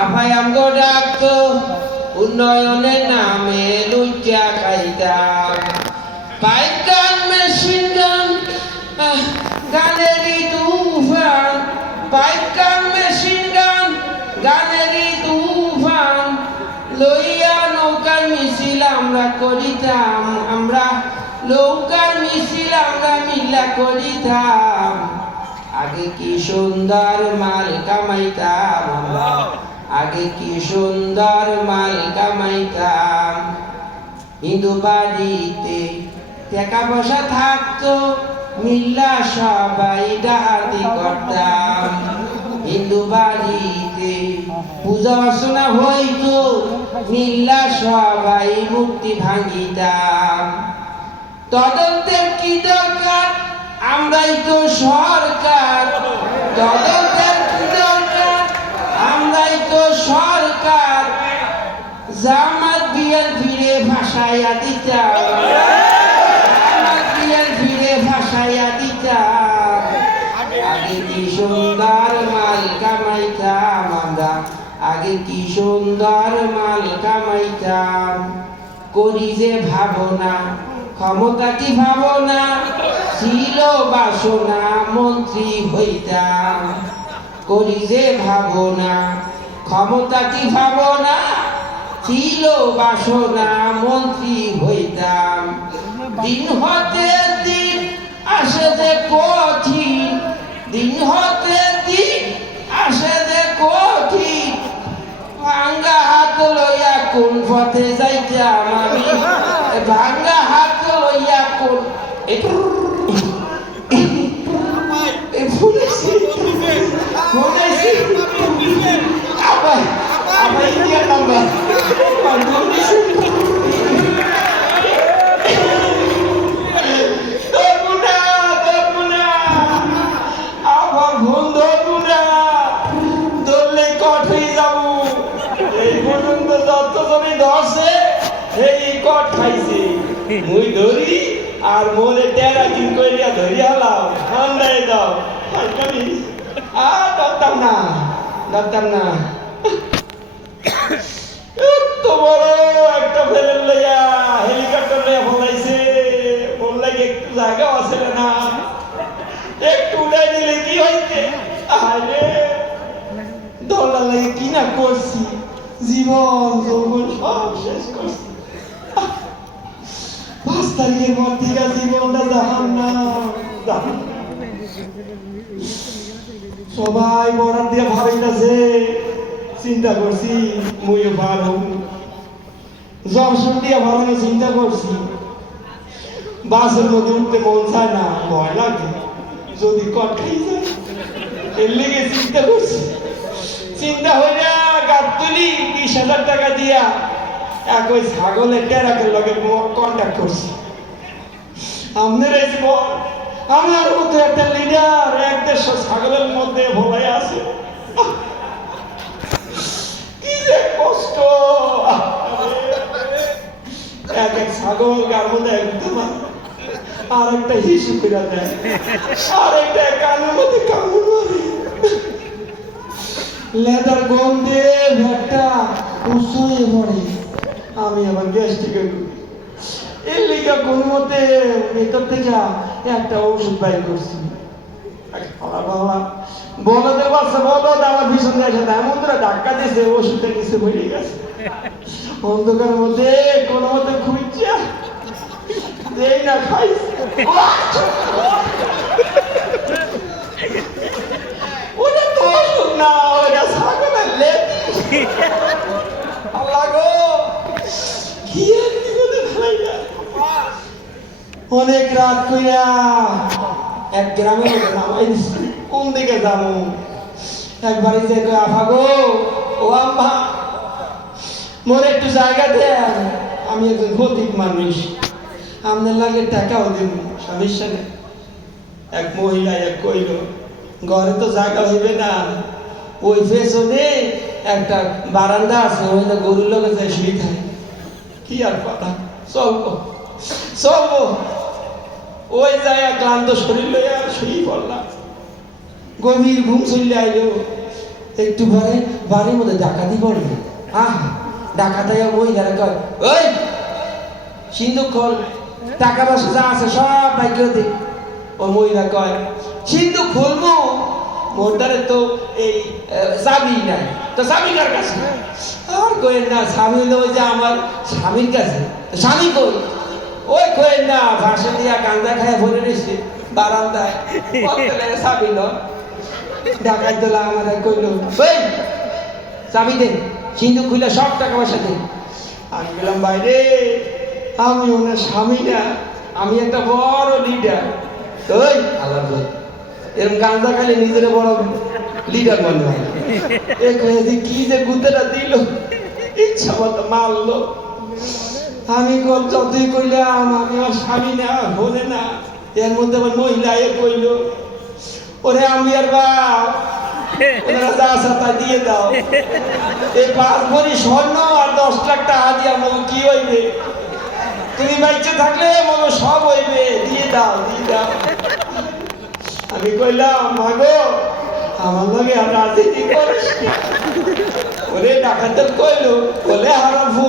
আফাই আমগো উন্নয়নের নামে লুচা খাইতাম। পাইপ মেশিন গান গানেরই তুফান। পাইপ মেশিন গান, গানেরই তুফান। লইয়া নৌকার মিছিল আমরা করিতাম, আমরা নৌকার মিছিল আমরা মিল্লা করিতাম। আগে কি সুন্দর মাল কামাইতাম আমরা। আগে কি সুন্দর মাল কামাইতাম? হিন্দু বাড়িতে টাকা পয়সা থাকতো, মিল্লা সবাই ডাহাতি করতাম। হিন্দু বাড়িতে পূজা অর্চনা হইতো, মিল্লা সবাই মূর্তি ভাঙিতাম। তদন্তের কি দরকার? আমরাই তো সরকার তদন্তের কি দরকার আমরাই তো সরকার জামাত বিয়ার ফিরে ভাসাইয়া দিতাম ফিরে ভাসাইয়া দিতাম আগে কি সুন্দর মাল কামাইতাম আমরা? আগে কি সুন্দর মাল কামাইতাম? করি যে ভাবনা ক্ষমতা কি ভাবনা? ছিল বাসনা মন্ত্রী হইতাম। করি যে ভাবনা ক্ষমতা কি ভাবনা? ছিল বাসনা মন্ত্রী হইতাম। দিন হতে দিন আসে যে কঠিন। দিন হতে দিন আসে যে কঠিন। ভাঙ্গা হাত লইয়া কোন পথে যাইতাম আমি? ভাঙ্গা হাত লইয়া কোন আবার মুই ধরি আর মোরে টেরা দিন কইরা ধরি হালাও। ঠান্ডায় দাও। আমি আর ধরতাম না। ধরতাম না। এত বড় একটা ফেলেন লইয়া হেলিকপ্টার লইয়া ফলাইছে বললে একটু জায়গা আছে না। একটু উড়াই দিলে কি হইছে? আরে দৌড়া লাগে কি না করছি? জীবন যৌবন সব শেষ করছি আহ, পাঁচ তারিখের থেকে জীবনটা জাহান না সবাই বরাদ দিয়ে ভাবিতেছে, চিন্তা করছি পার হব। ভাবানো চিন্তা করছি। বাসের মধ্যে উঠতে মন চায় না, ভয় লাগে। যদি কট যায় লেগে চিন্তা করছি। চিন্তা হইয়া গাত তুলি, বিশ হাজার টাকা দিয়া এক ওই ছাগলের টেরাকের লগে কন্ট্যাক্ট করছি। আমাদের এই জীবন আমার মতো একটা লিডার এক দেড়শো ছাগলের মধ্যে ভোলাই আছে। কি যে কষ্ট। এক এক ছাগল গার মধ্যে একদম আর একটা হিসু করে দেয়। আর একটা কানের মধ্যে কামড় মারে। লেদার গন্ধে ভেটটা উসুয়ে পড়ে। আমি আবার গ্যাস্ট্রিকে এর লিগা কোনো মতে ভেতর থেকে একটা ওষুধ বাইর করছি। বলদের বাচ্চা বলদ আমার ভীষণ গেছে এমন করে ধাক্কা দিয়েছে, ওষুধটা নিচে বেরিয়ে গেছে। অন্ধকার মধ্যে কোনো মতে খুঁজছে যেই না খাইছে ওটা তো ওষুধ না, ওটা ছাগলের লেপ আল্লাহ গো কি আর বিপদে ফেলাইলা অনেক রাত কইরা এক গ্রামে কোন দিকে যাব? একবারে যে আফা গো, ও আম্মা, মোর একটু জায়গা দেন। আমি একজন ভৌতিক মানুষ। আপনার লাগে টাকাও দিব সমস্যা নেই এক মহিলা, এক কইল, ঘরে তো জায়গা হইবে না। ওই পেছনে একটা বারান্দা আছে ওইটা গরুর লোকে যায় শুই খায় কি আর কথা, চলবো চলবো। ওই যায় ক্লান্ত শরীর লইয়া শুই পড়লাম। গভীর ঘুম চলে আইলো। একটু পরে বাড়ির মধ্যে ডাকাতি পড়বে আহ ডাকাতাই মহিলারা কয়, ওই সিন্ধুক খোল টাকা পয়সা যা আছে সব ভাগ্য দে। ও মহিলা কয় সিন্ধুক খুলবো মোটারে তো এই চাবি নাই। তো চাবি কার কাছে? আর কইেন না, স্বামী ওই যে আমার স্বামীর কাছে। স্বামী কই? ওই কইেন না ভাষা দিয়া গাঁজা খায় ভরে নিছে বারান্দায়। কতলে চাবি লো। ডাকাই তোলা আমাদের কইলো ওই চাবি দে সিন্ধু খুলে সব টাকা পয়সা দে। আমি বললাম বাইরে আমি ওনার স্বামী না আমি একটা বড় লিডার ওই আল্লাহ বল এরকম গান্দা খালি নিজের বড় লিডার মনে হয়। কি যে গুতেটা দিল ইচ্ছা মতো মারলো। আমি যতই আমি আমার স্বামী না হলে না। এর মধ্যে আমার মহিলা এ কইল, ওরে আমি আর দিয়ে দাও। এই পাঁচ ভরি স্বর্ণ আর দশ লাখ টাকা দিয়ে কি হইবে? তুমি বাইচে থাকলে মনে সব হইবে, দিয়ে দাও দিয়ে দাও। আমি কইলাম, মাগো, আমার লগে আর। ওরে ডাকাতের কইলো, বলে হারাফু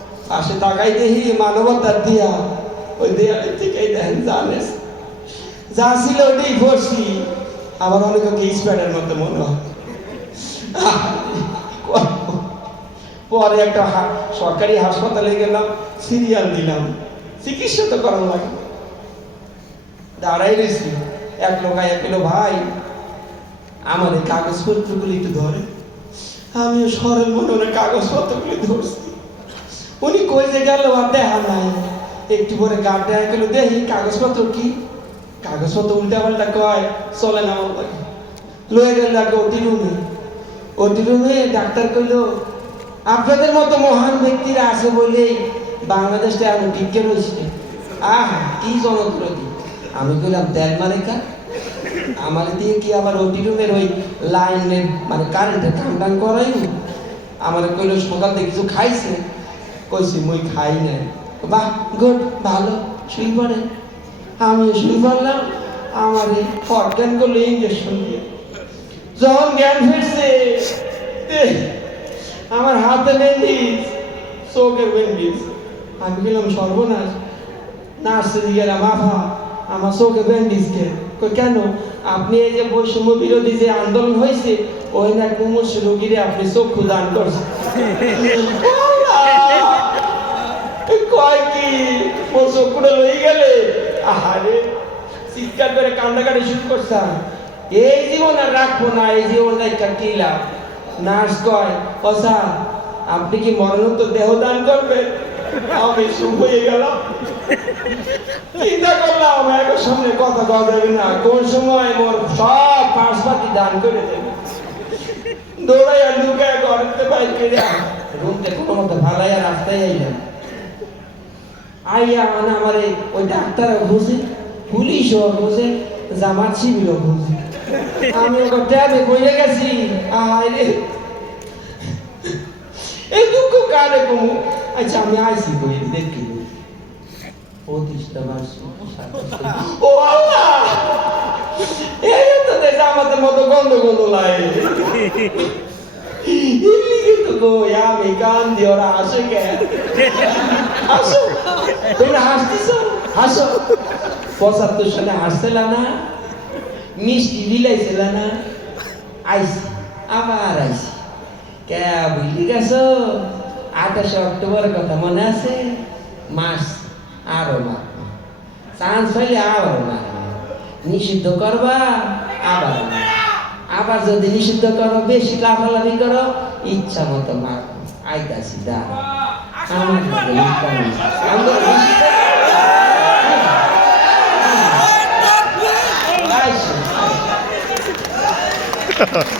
পাশে তাকাই দেখি মানবতার দিয়া। ওই দেয়ালের থেকেই দেখেন জানেস যা ছিল ওইটাই ভরছি আবার অনেকে স্প্যাডের মতো মনে হয়? পরে একটা সরকারি হাসপাতালে গেলাম, সিরিয়াল দিলাম। চিকিৎসা তো করার লাগে। দাঁড়াই রয়েছি এক লোক আয়া পেল ভাই, আমার এই কাগজপত্রগুলি একটু ধরে। আমিও সরল মনে কাগজপত্রগুলি ধরছি। উনি কই যে গেল আর দেখা নাই। একটু পরে গাড় দেখা গেল দেখি, কাগজপত্র কি? কাগজপত্র উল্টা পাল্টা কয়, চলে না লয়ে গেল আগে ওটি রুমে ওটি রুমে ডাক্তার কইল, আপনাদের মতো মহান ব্যক্তিরা আছে বলে বাংলাদেশটা এমন টিকে রয়েছে। আহ, কি জনপ্রতি আমি কইলাম তেল মানে কা? আমার দিয়ে কি আবার ওটি রুমের ওই লাইনের মানে কারেন্টের টান টান করাই আমার কইলো, সকাল থেকে কিছু খাইছে। কইছি, মুই খাই নাই। বাহ, গুড, ভালো শুই পড়ে আমিও শুই পড়লাম আমার এই অজ্ঞান করল ইঞ্জেকশন দিয়ে। যখন জ্ঞান ফিরছে আমার হাতে ব্যান্ডিজ চোখের ব্যান্ডিজ আমি গেলাম সর্বনাশ নার্সে গেলাম, আফা, আমার চোখে ব্যান্ডিজ কে? কেন? আপনি এই যে বৈষম্য বিরোধী যে আন্দোলন হয়েছে ওই না কুমুষ রোগীরে আপনি চক্ষু দান করছেন! এ কি? চক্ষুটা লই গেলে। আহারে, চিৎকার করে কান্দাকাটি শুরু এই জীবন আর রাখব না, এই নার্স কয় আপনি কি মরণোত্তর দেহ দান করবেন? আমি শুভ হয়ে গেলাম। চিন্তা করলাম একর সামনে কথা কওয়া যাবে না। কোন সময় মোর সব পাশপাতি দান করে দেবে? দৌড়াইয়া লুকায় ঘরেতে বাইর করে রুমকে কোনো মতো ভালাইয়া রাস্তায় আইলাম। আইয়া মানে আমারে ওই ডাক্তার বুঝে পুলিশও বুঝে, জামাত শিবিরও বুঝে। আমি ওকে ট্যাবে বইয়ে গেছি। আরে এই দুঃখ কারে কমু? আচ্ছা আমি আইসি কই দেখি। প্রতিষ্ঠা বার্ষিক ও আল্লাহ! এই তো দেশ আমাদের মতো গন্ধ গন্ধ লাগে। ইল্লি কিন্তু কই, আমি কান দিয়ে ওরা আসে কে? আসো তোমরা হাসতেছ? হাসো। পঁচাত্তর সালে হাসছিল না? মিষ্টি বিলাইছিল না? আইসি, আবার আইসি। কে বুঝলি গেছো? আঠাশে অক্টোবরের কথা মনে আছে? মাস, আরও মার চান্স পাইলে আবার মার নিষিদ্ধ করবা, আবার আবার যদি নিষিদ্ধ করো, বেশি লাফালাফি করো, ইচ্ছা মতো মার। আইতাছি দা আমার